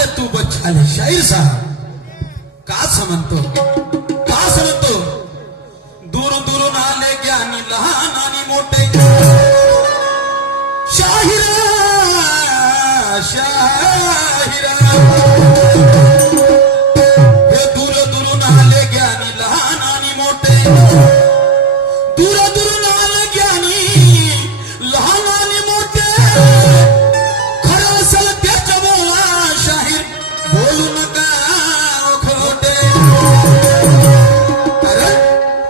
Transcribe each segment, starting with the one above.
आले तू बच्चाले शाहीर साहेब का म्हणतो दूर दूरून आले ज्ञानी लहान आणि मोठे शाहिरा शाहिरा हे दूर दुरून आले ज्ञानी लहान आणि मोठे दूर दुरून आले ज्ञानी लहान आणि मोठे खरं असेल त्याचं बोला शाहीर बोलू नका खोटे कारण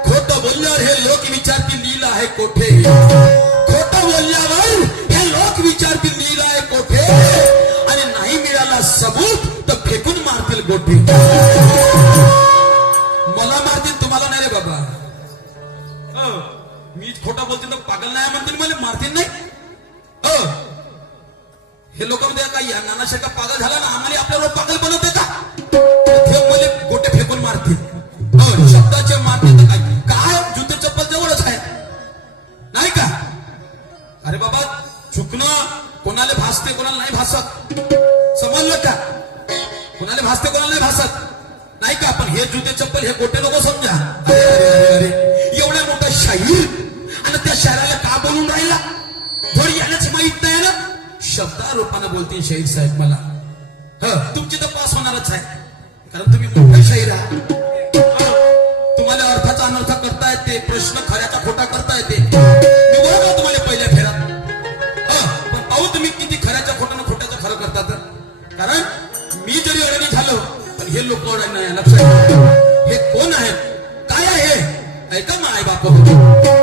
खोटं बोलल्यावर हे लोक विचारतील लीला आहे कोठे खोटं बोलल्यावर हे लोक विचारतील लीला आहे कोठे आणि नाही मिळाला सबूत तर फेकून मारतील गोठे मला मारतील तुम्हाला नाही रे बाबा मी खोटा बोलतील तर पागल नाही म्हणतील मला मारतील नाही हे लोक म्हणजे काय नानाशेका पागल झाला ना आम्हाला आपल्यावर पागल बनवते का ते मला गोटे फेकून मारतील शब्दाचे मारतील तर काय जुते चप्पल जवळच आहे नाही का अरे बाबा चुकणं कोणाला भासते कोणाला नाही भासत समजलं का कोणाला भासते कोणाला नाही भासत नाही का पण हे जुते चप्पल हे गोटे नको समजा अरे अरे अरे अरे एवढ्या मोठा शाहीर आणि त्या शायराला का बोलून राहिला थोडी यालाच माहित नाही ना शब्दारूपानं बोलतील शाहीर साहेब मला तुमची तर पास होणारच आहे कारण तुम्ही मोठा शाहीर आहात तुम्हाला अर्थाचा अनर्थ करता येते प्रश्न खऱ्याचा खोटा करता येते मी बरोबर तुम्हाला पहिल्या फेरात पण पाहू तुम्ही किती खऱ्याच्या खोट्यानं खोट्याचं खरं करतात कारण मी जरी अडणी झालो पण हे लोक अडणी नाही लक्षात हे कोण आहेत काय आहे ऐका ना आई बाप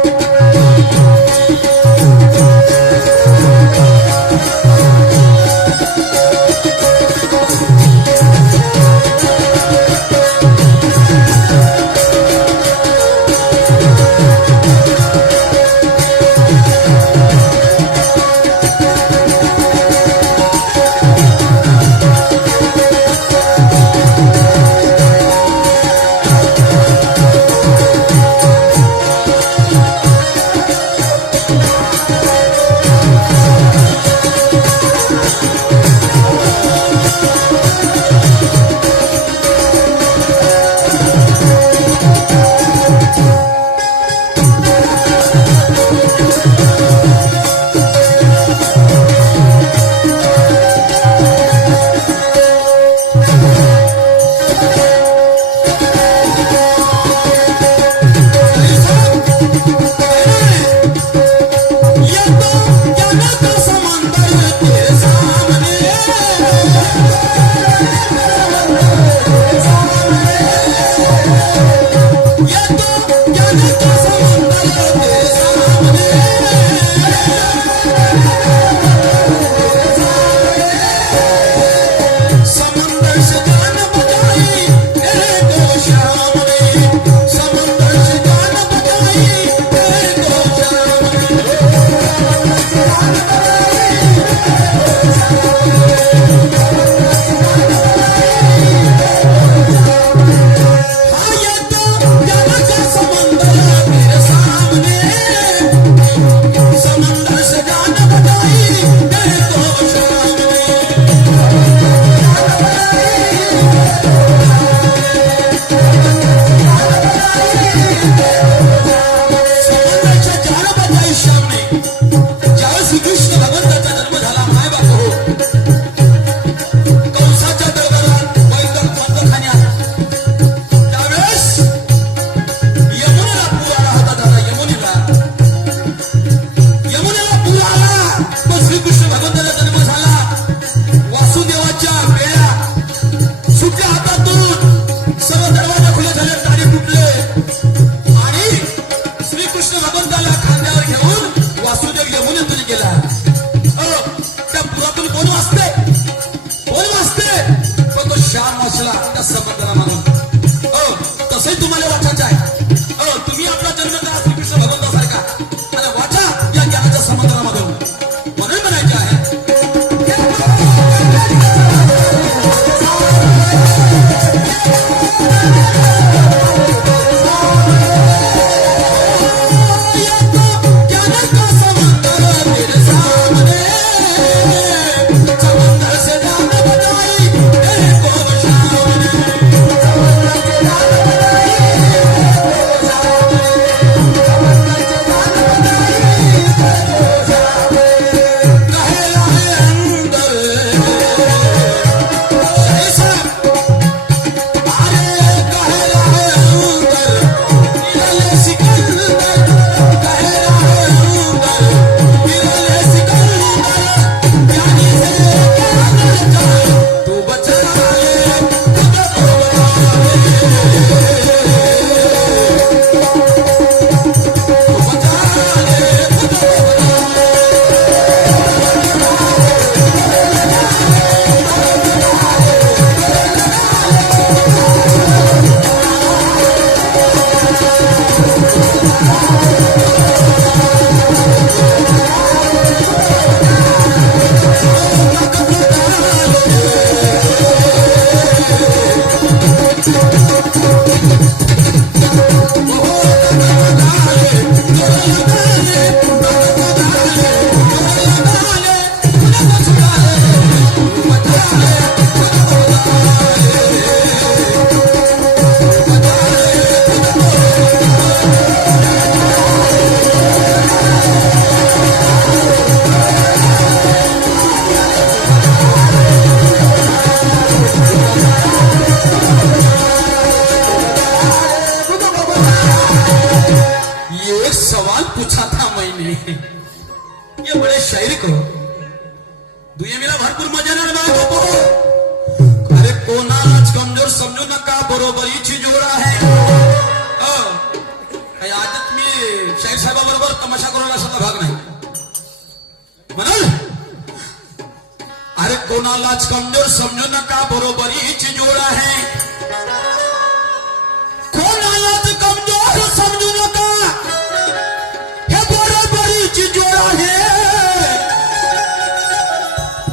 ये बडे शायरी करो दुय्यमीला भरपूर मजा येणार मला बापू. अरे कोणालाच कमजोर समजू नका बरोबरीची जोड आहे. आजच मी शाहीर साहेबाबरोबर तमाशा करून असा भाग नाही म्हणाल. अरे कोणालाच कमजोर समजू नका बरोबरीची जोड आहे. कोणालाच कमजोर समजू नका हे बरोबरीची जोड आहे.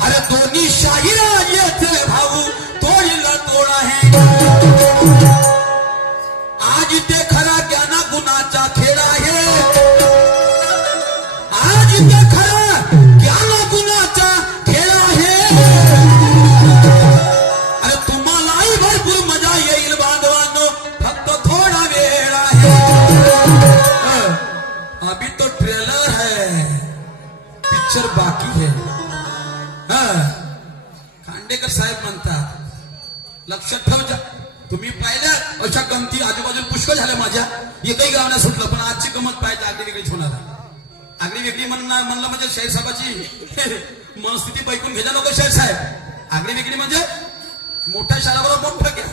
अरे दोन्ही शाहिरा येथे भाऊ तोडीला तोड आहे. आज ते खरा ज्ञाना गुणाचा खेळ आहे. आज ते खरा ज्ञाना गुणाचा खेळ आहे. अरे तुम्हालाही भरपूर मजा येईल बांधवांनो फक्त थोडा वेळ आहे. अभी तो ट्रेलर है पिक्चर बाकी है. खांडेकर साहेब म्हणतात लक्षात ठेव. तुम्ही पाहिल्या अशा गमती आजूबाजूला पुष्कळ झाल्या माझ्या एकही गाव नाही सुटलं. पण आजची गमत पाहिजे आगरी वेगळीच होणार. आगरी वेगळी म्हणलं म्हणजे शाहीर साहेबाची मनस्थिती बैकून घ्यायला नको. शाहीर साहेब आगरी वेगळी म्हणजे मोठ्या शहराबरोबर मोठं ज्ञान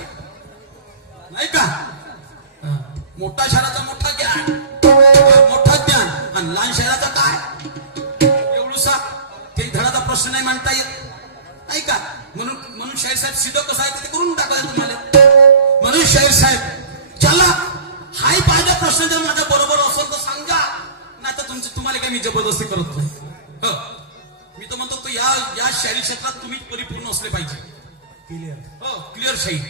नाही का. मोठ्या शहराचा मोठा ज्ञान मोठं ज्ञान आणि लहान शहराचा काय एवढूसा ते धडाचा प्रश्न नाही मांडता येत नाही का. म्हणून शाहीर साहेब सिद्ध कसं आहे ते करून टाकायचं तुम्हाला. म्हणून शाहीर साहेब चला हाय पाहिजे प्रश्न जर माझ्या बरोबर असेल तर सांगा नाही तर तुम्हाला काही मी जबरदस्ती करत नाही. मी तर म्हणतो या शायरी क्षेत्रात तुम्ही परिपूर्ण असले पाहिजे. क्लिअर शाहीर.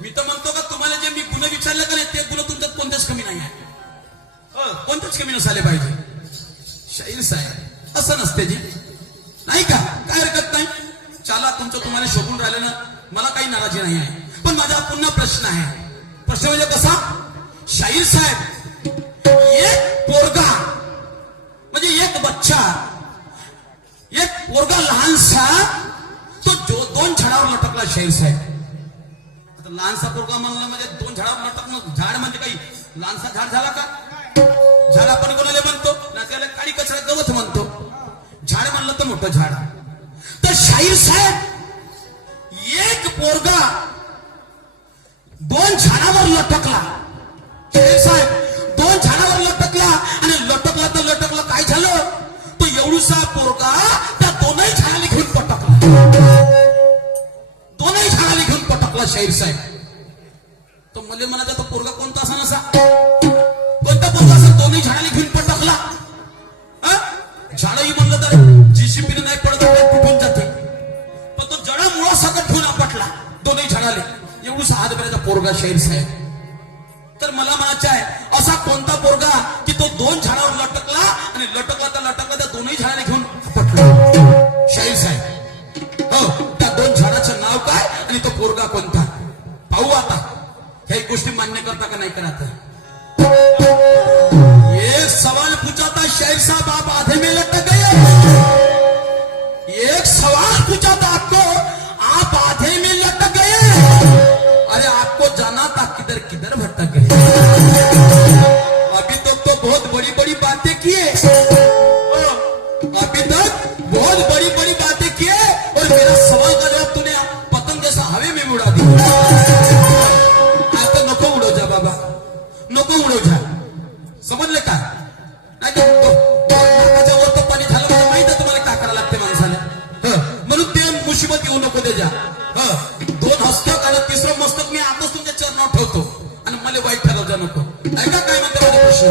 मी तर म्हणतो का तुम्हाला जे मी गुण विचारले का नाही ते गुण तुमच्यात कोणतेच कमी नाही आहे. कोणतेच कमी नसाले पाहिजे. शाहीर साहेब असं नसते जी नाही का. काय हरकत नाही. चला तुमचं तुम्हाला शोधून राहिलं ना मला काही नाराजी नाही आहे. पण माझा पुन्हा प्रश्न आहे. प्रश्न म्हणजे कसा शाहीर साहेब एक पोरगा म्हणजे एक बच्चा एक पोरगा लहानसा तो जो 2 झाडावर लटकला. शाहीर साहेब आता लहानसा पोरगा म्हणलं म्हणजे 2 झाडावर लटकणं. झाड म्हणजे काही लहानसा झाड झाला का. झाड आपण कोणाला म्हणतो ना त्याला काळी कचरा गवत म्हणतो. झाड म्हणलं तर मोठं झाड. तर शाहीर साहेब एक पोरगा 2 झाडावर लटकला. शाहीर साहेब 2 झाडावर लटकला आणि लटकला तर लटकला काय झालं तो एवढूसा पोरगा त्या 2ही झाडाला घेऊन पटकला. 2ही झाडाला घेऊन पटकला शाहीर साहेब. तो मला म्हणायचा तो पोरगा कोणता असा नसा कोणता पोरगा असा 2ही झाडाला घेऊन पटकला. झाडही म्हणलं तर जीसीपीने नाही पडत तुटून जाते. पण तो जडा मुळा सकट घेऊन आपटला 2ही झाडाले. एवढूसा हातभराचा पोरगा शाहीर साहेब. तर मला म्हणायचं आहे असा कोणता पोरगा की तो 2 झाडावर लटकला आणि लटकला त्या 2ही झाडाला घेऊन आपटला. शाहीर साहेब त्या 2 झाडाचं नाव काय आणि तो पोरगा कोणता पाहू आता. ह्या गोष्टी मान्य करता का नाही करता. एक सवाल पूछा था शाहीर साहब आप आधे में लटक गए. एक सवाल पूछा था आपको आप आधे में लटक गए. अरे आपको जाना था किधर किधर भटक गए. अभी तक तो बहुत बड़ी बड़ी बातें किए. अभी तक बहुत बड़ी बड़ी बातें किए और मेरा सवाल का जवाब तूने पतंग जैसा हवे में उड़ा दिया. आता नको उडो जा बाबा नको उडो जा. समजले का नाही वर तर पाणी झालं म्हणजे माहित आहे तुम्हाला काय करायला लागते माणसाला. म्हणून ते मुसीबत येऊ नको त्याच्या. 2 हस्तक आणि 3रं मस्तक मी आताच तुमच्या चरणावर ठेवतो आणि मला वाईट ठरवता नको. ऐका काय म्हणते माझा प्रश्न.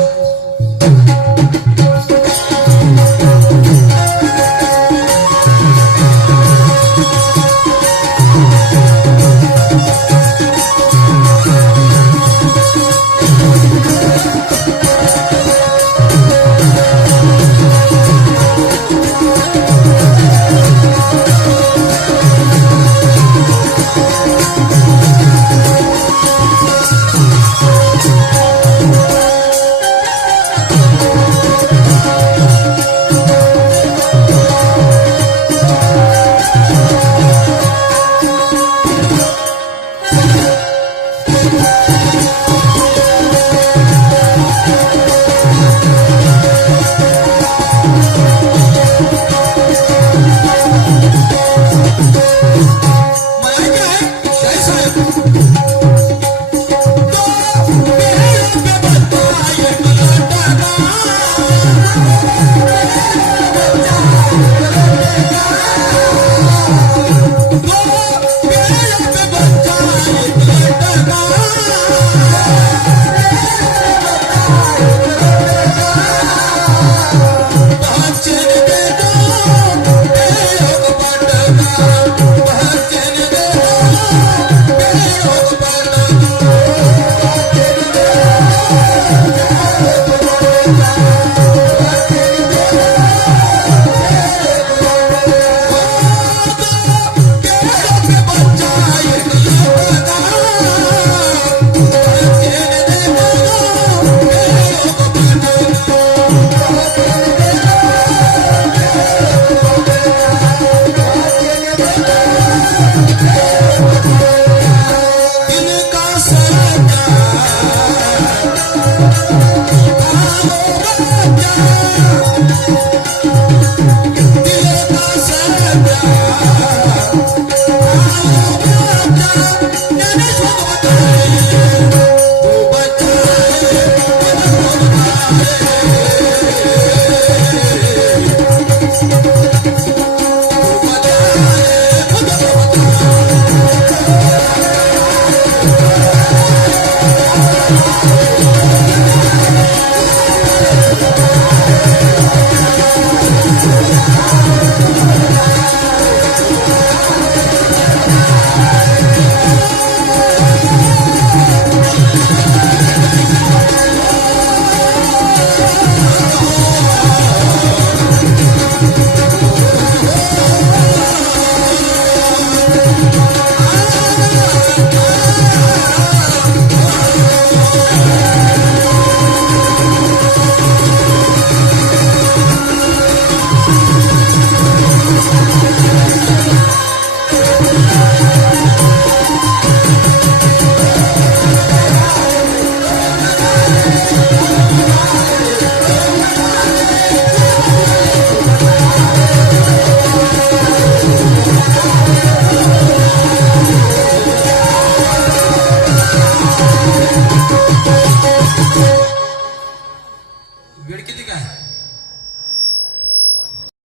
वेळ किती काय